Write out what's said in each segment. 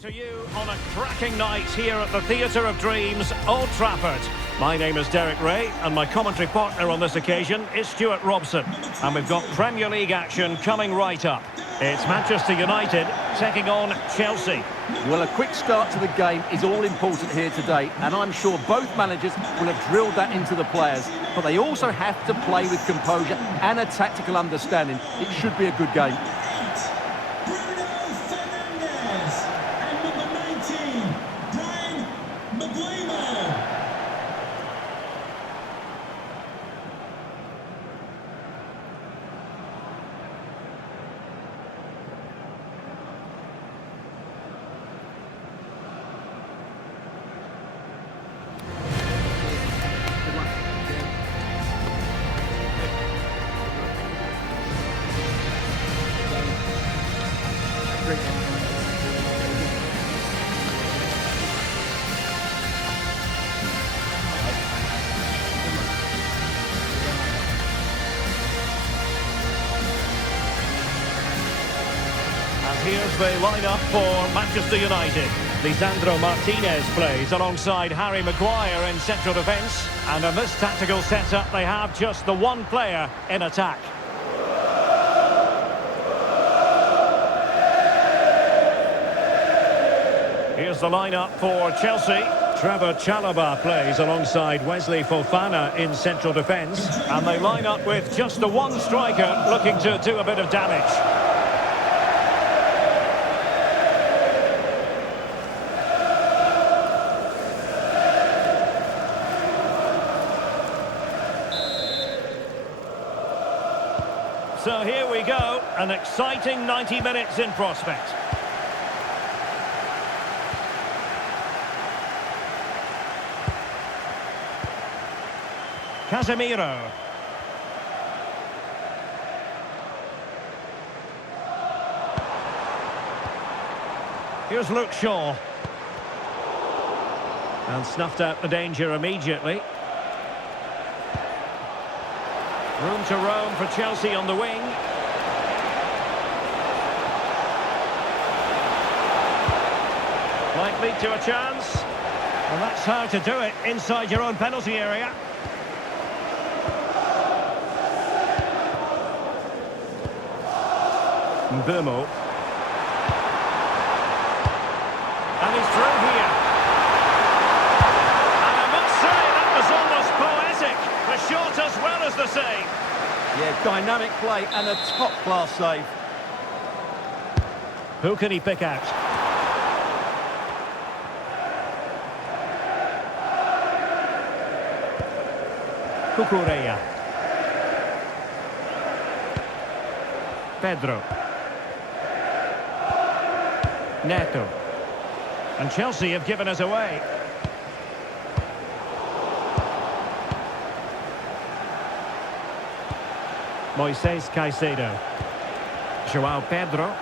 to you on a cracking night here at the Theatre of Dreams, Old Trafford. My name is Derek Ray, and my commentary partner on this occasion is Stuart Robson. And we've got Premier League action coming right up. It's Manchester United taking on Chelsea. Well, a quick start to the game is all important here today, and I'm sure both managers will have drilled that into the players. But they also have to play with composure and a tactical understanding. It should be a good game. Here's the lineup for Manchester United. Lisandro Martinez plays alongside Harry Maguire in central defence. And in this tactical setup, they have just the one player in attack. Here's the lineup for Chelsea. Trevor Chalobah plays alongside Wesley Fofana in central defence. And they line up with just the one striker looking to do a bit of damage. So here we go, an exciting 90 minutes in prospect. Casemiro. Here's Luke Shaw. And snuffed out the danger immediately. Room to roam for Chelsea on the wing. Might lead to a chance. And that's how to do it inside your own penalty area. Mbeumo. And he's through here. And I must say, that was almost poetic. The shot as well as the save. Yeah, dynamic play and a top-class save. Who can he pick out? Cucurella. Pedro. Neto. And Chelsea have given us away. Moises Caicedo. João Pedro.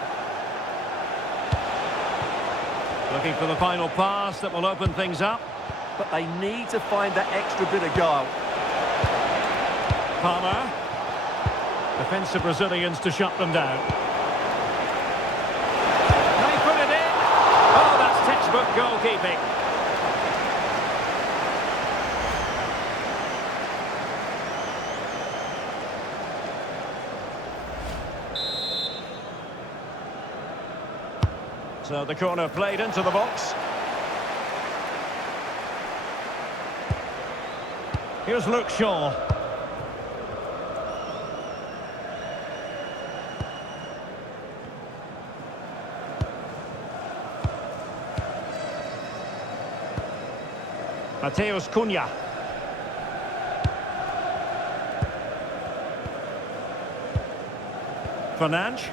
Looking for the final pass that will open things up. But they need to find that extra bit of guile. Palmer. Defensive Brazilians to shut them down. They put it in. Oh, that's textbook goalkeeping. So the corner played into the box. Here's Luke Shaw. Cunha. Fernandes.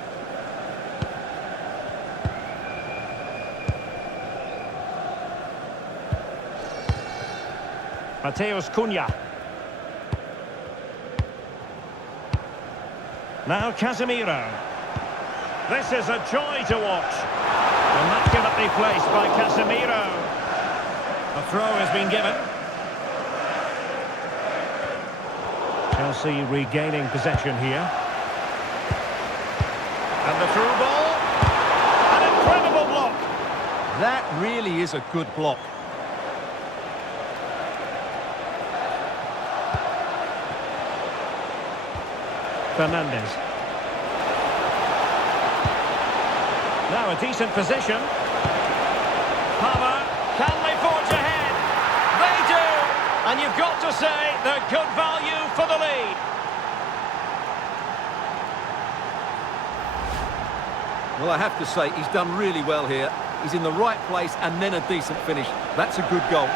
Cunha. Now Casemiro. This is a joy to watch. Immaculately placed by Casemiro. A throw has been given. Chelsea regaining possession here. And the through ball. An incredible block. That really is a good block. Fernandes. Now a decent position. Palmer, can they forge ahead? They do! And you've got to say they're good value for the lead. Well, I have to say, he's done really well here. He's in the right place and then a decent finish. That's a good goal.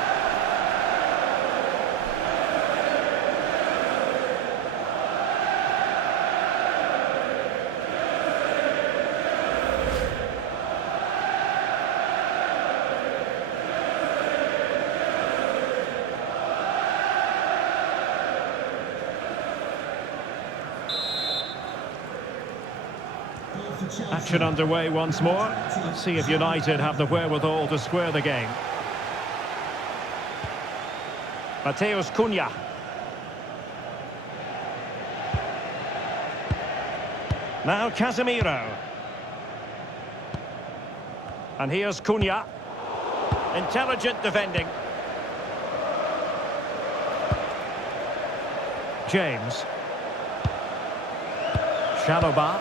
Action underway once more. Let's see if United have the wherewithal to square the game. Cunha. Now Casemiro. And here's Cunha. Intelligent defending. James. Chalobah.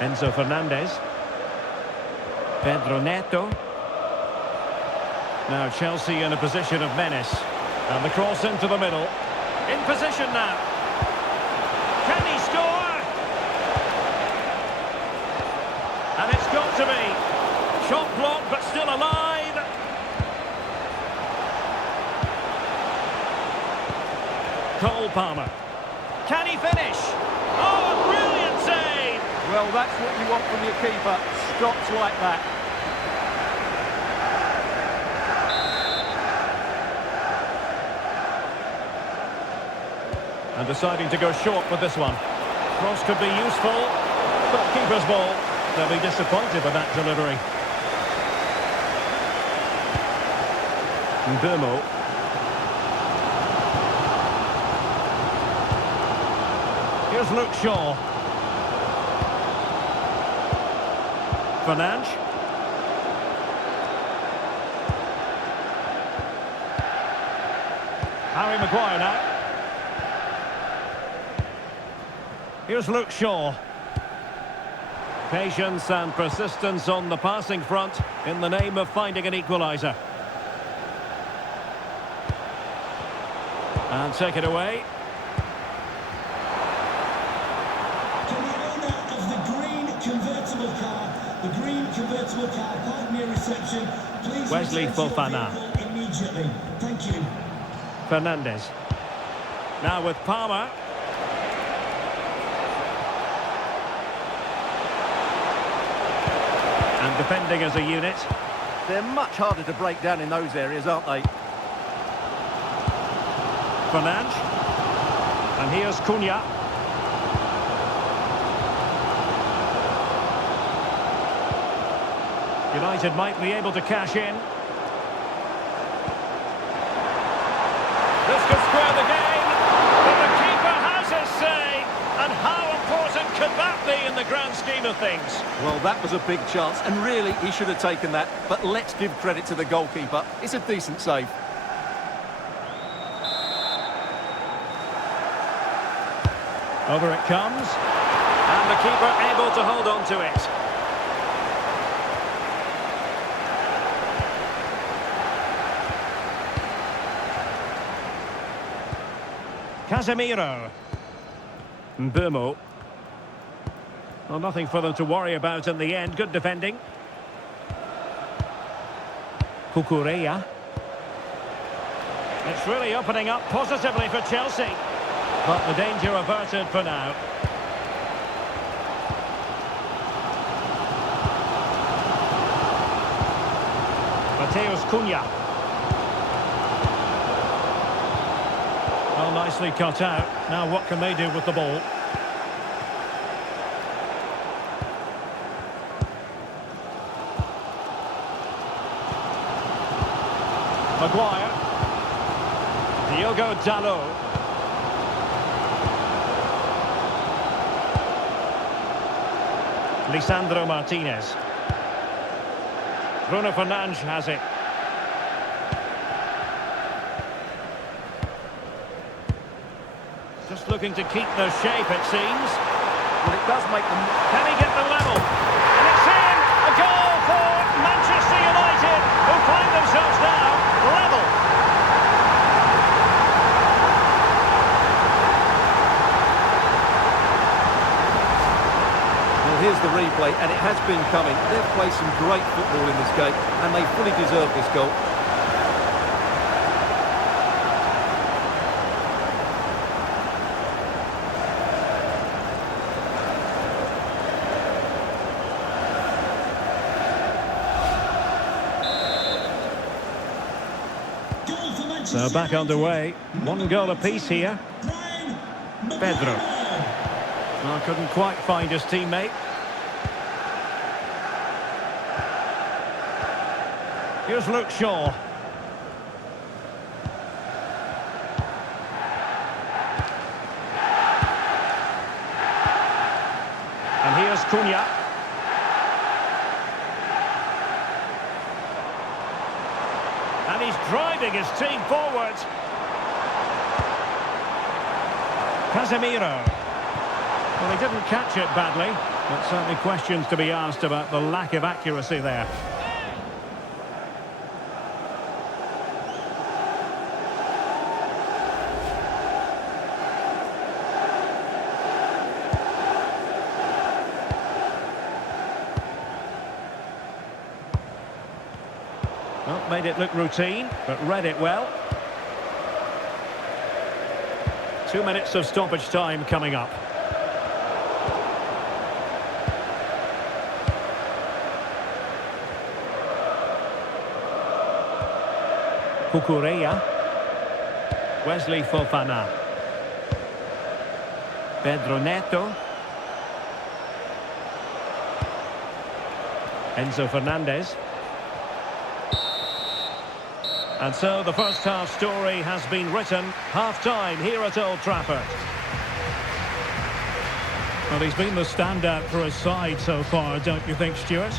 Enzo Fernandez. Pedro Neto. Now Chelsea in a position of menace. And the cross into the middle. In position now. Can he score? And it's got to be. Shot blocked but still alive. Cole Palmer. Can he finish? Oh, a brilliant save! Well, that's what you want from your keeper. Stops like that. And deciding to go short with this one. Cross could be useful, but keeper's ball. They'll be disappointed with that delivery. Mbeumo. Here's Luke Shaw. Fernandes. Harry Maguire now. Here's Luke Shaw. Patience and persistence on the passing front in the name of finding an equaliser. And take it away. To the owner of the green convertible car, pardon me, reception, please Wesley Fofana. Immediately. Thank you. Fernandes. Now with Palmer. And defending as a unit. They're much harder to break down in those areas, aren't they? Fernandes. And here's Cunha. United might be able to cash in. This could square the game, but the keeper has his say. And how important could that be in the grand scheme of things? Well, that was a big chance, and really, he should have taken that. But let's give credit to the goalkeeper. It's a decent save. Over it comes. And the keeper able to hold on to it. Casemiro. Mbeumo. Well, nothing for them to worry about in the end. Good defending. Cucurella. It's really opening up positively for Chelsea. But the danger averted for now. Cunha. Well, nicely cut out. Now what can they do with the ball? Maguire. Diogo Dalot. Lisandro Martinez. Bruno Fernandes has it. Just looking to keep the shape, it seems. Well, it does make them... Can he get the level? And it's in! A goal for Manchester United, who find themselves now level. Well, here's the replay, and it has been coming. They've played some great football in this game, and they fully deserve this goal. So back underway. One goal apiece here. Pedro. Well, couldn't quite find his teammate. Here's Luke Shaw. And here's Cunha. And he's driving his team forward. Casemiro. Well, he didn't catch it badly, but certainly questions to be asked about the lack of accuracy there. Well, made it look routine, but read it well. 2 minutes of stoppage time coming up. Cucurella. Wesley Fofana. Pedro Neto. Enzo Fernandez. And so the first half story has been written. Half-time here at Old Trafford. Well, he's been the standout for his side so far, don't you think, Stuart?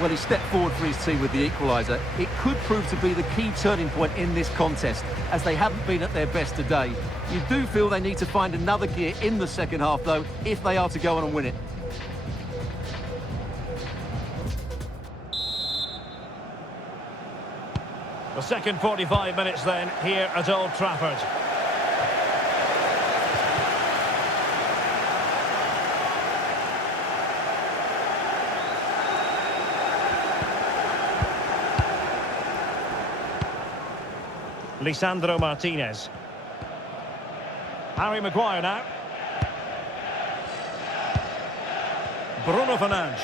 Well, he stepped forward for his team with the equaliser. It could prove to be the key turning point in this contest, as they haven't been at their best today. You do feel they need to find another gear in the second half, though, if they are to go on and win it. The second 45 minutes then, here at Old Trafford. Lisandro Martinez. Harry Maguire now. Bruno Fernandes.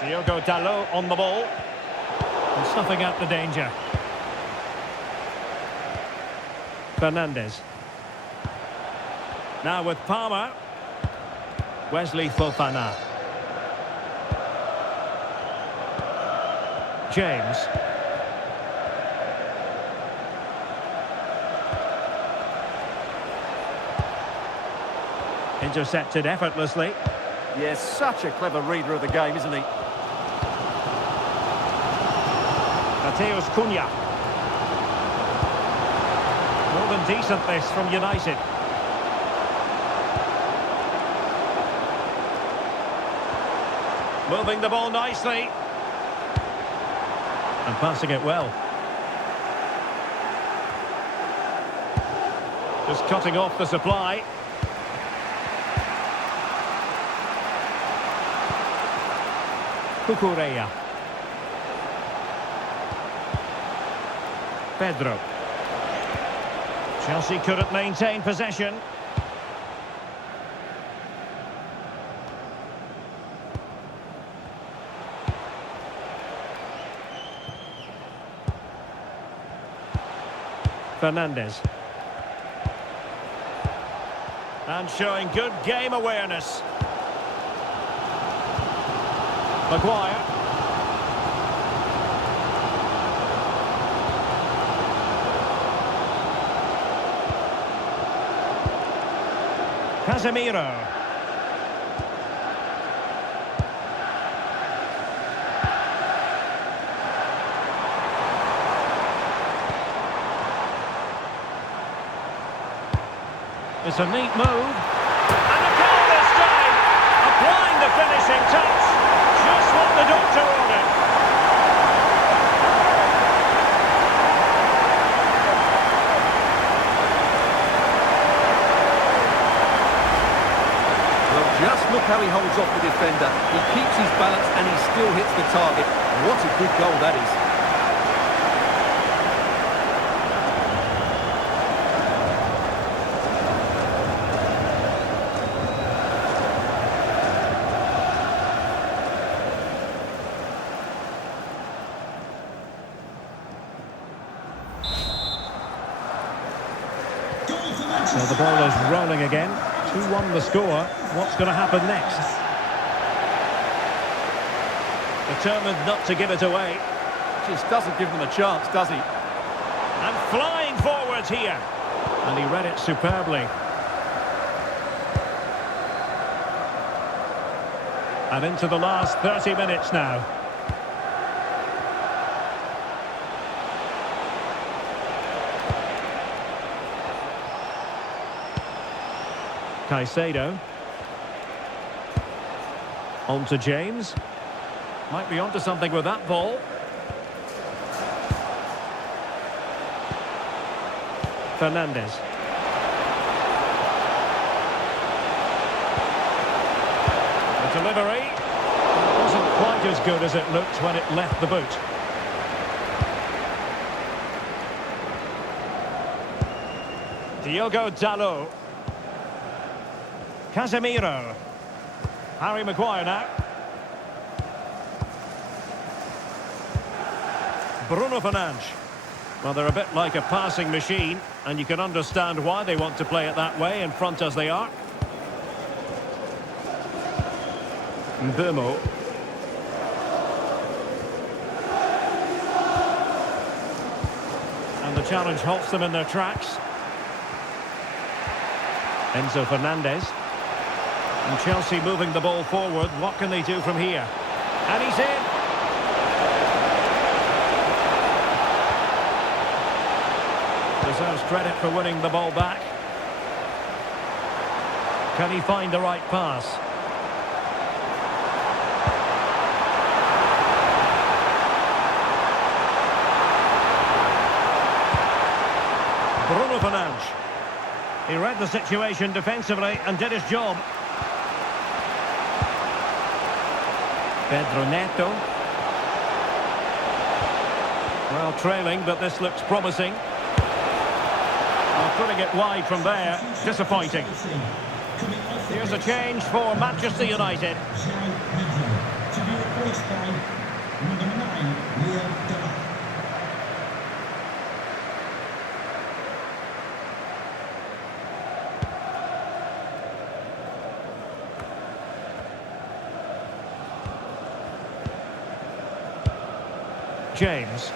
Diogo Dalot on the ball. And snuffing out the danger. Fernandez. Now with Palmer. Wesley Fofana. James. Intercepted effortlessly. Yes, such a clever reader of the game, isn't he? Mateus Cunha. More than decent this from United. Moving the ball nicely. And passing it well. Just cutting off the supply. Cucurella. Pedro. Chelsea couldn't maintain possession. Fernandez. And showing good game awareness. Maguire. Casemiro. It's a neat move. And a goal this time! Applying the finishing touch. Just what the doctor ordered. Well, just look how he holds off the defender. He keeps his balance and he still hits the target. What a good goal that is. So the ball is rolling again. 2-1 the score. What's going to happen next? Determined not to give it away. Just doesn't give them a chance, does he? And flying forwards here. And he read it superbly. And into the last 30 minutes now. Caicedo. On to James. Might be onto something with that ball. Fernandes. The delivery wasn't quite as good as it looked when it left the boot. Diogo Dalot. Casemiro. Harry Maguire now. Bruno Fernandes. Well, they're a bit like a passing machine, and you can understand why they want to play it that way, in front as they are. Mbeumo. And the challenge halts them in their tracks. Enzo Fernandez. And Chelsea moving the ball forward. What can they do from here? And he's in. Deserves credit for winning the ball back. Can he find the right pass? Bruno Fernandes. He read the situation defensively and did his job. Pedro Neto. Well, trailing, but this looks promising. Well, putting it wide from there, disappointing. Here's a change for Manchester United. To be replaced by number 9, Leo. James.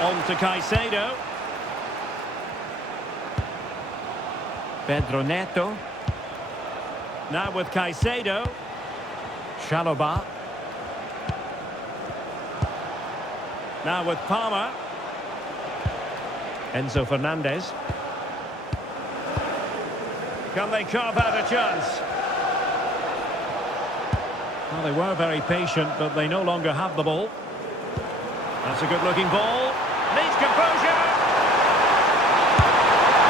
On to Caicedo. Pedro Neto. Now with Caicedo. Chalobah. Now with Palmer. Enzo Fernandez. Can they carve out a chance? Well, they were very patient, but they no longer have the ball. That's a good-looking ball. Needs composure.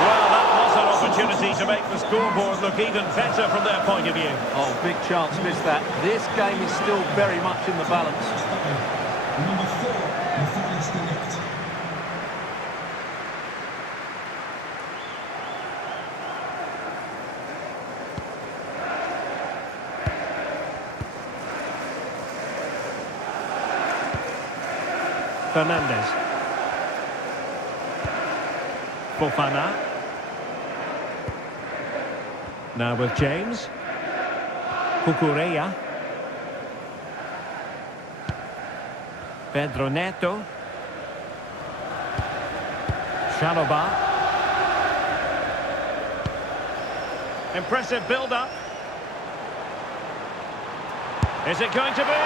Well, that was an opportunity to make the scoreboard look even better from their point of view. Oh, big chance missed that. This game is still very much in the balance. Number 4, the finds the net. Fernandes. Fofana. Now with James. Cucurella. Pedro Neto. Chalobah. Impressive build-up. Is it going to be?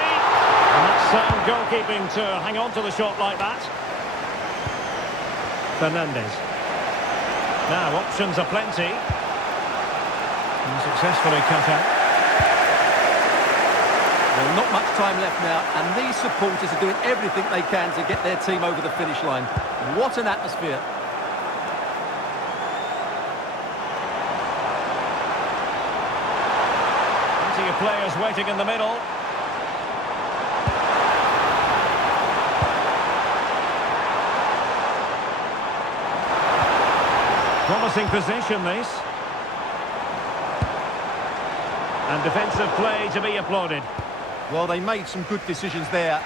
And that's sound goalkeeping to hang on to the shot like that. Fernandez. Now, options are plenty. And successfully cut out. Well, not much time left now, and these supporters are doing everything they can to get their team over the finish line. What an atmosphere. Plenty of players waiting in the middle. Promising position, this. And defensive play to be applauded. Well, they made some good decisions there.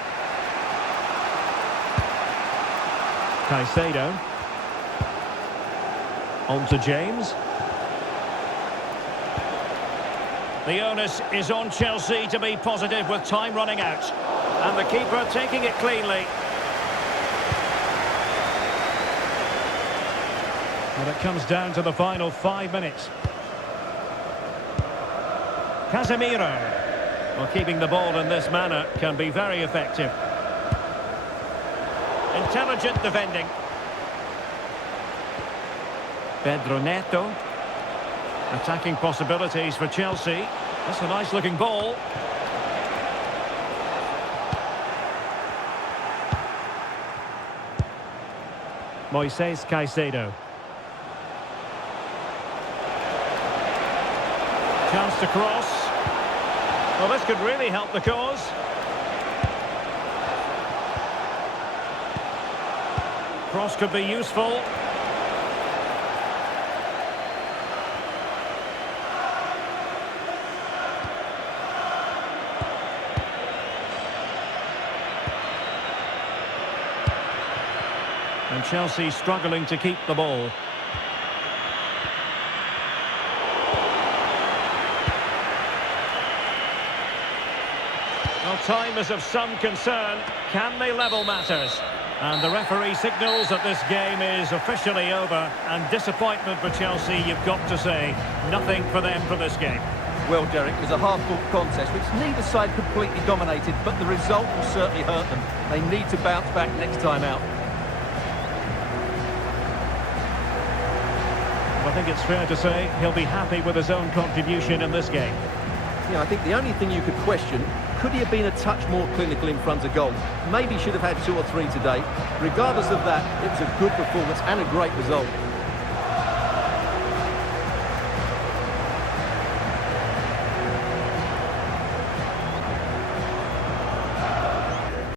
Caicedo. On to James. The onus is on Chelsea to be positive with time running out. And the keeper taking it cleanly. Well, it comes down to the final 5 minutes. Casemiro. Well, keeping the ball in this manner can be very effective. Intelligent defending. Pedro Neto. Attacking possibilities for Chelsea. That's a nice looking ball. Moises Caicedo. Chance to cross. Well, this could really help the cause. Cross could be useful. And Chelsea struggling to keep the ball. Well, time is of some concern. Can they level matters? And the referee signals that this game is officially over. And disappointment for Chelsea, you've got to say. Nothing for them from this game. Well, Derek, it was a hard-fought contest, which neither side completely dominated, but the result will certainly hurt them. They need to bounce back next time out. I think it's fair to say he'll be happy with his own contribution in this game. Yeah, I think the only thing you could question, could he have been a touch more clinical in front of goal? Maybe should have had 2 or 3 today. Regardless of that, it was a good performance and a great result.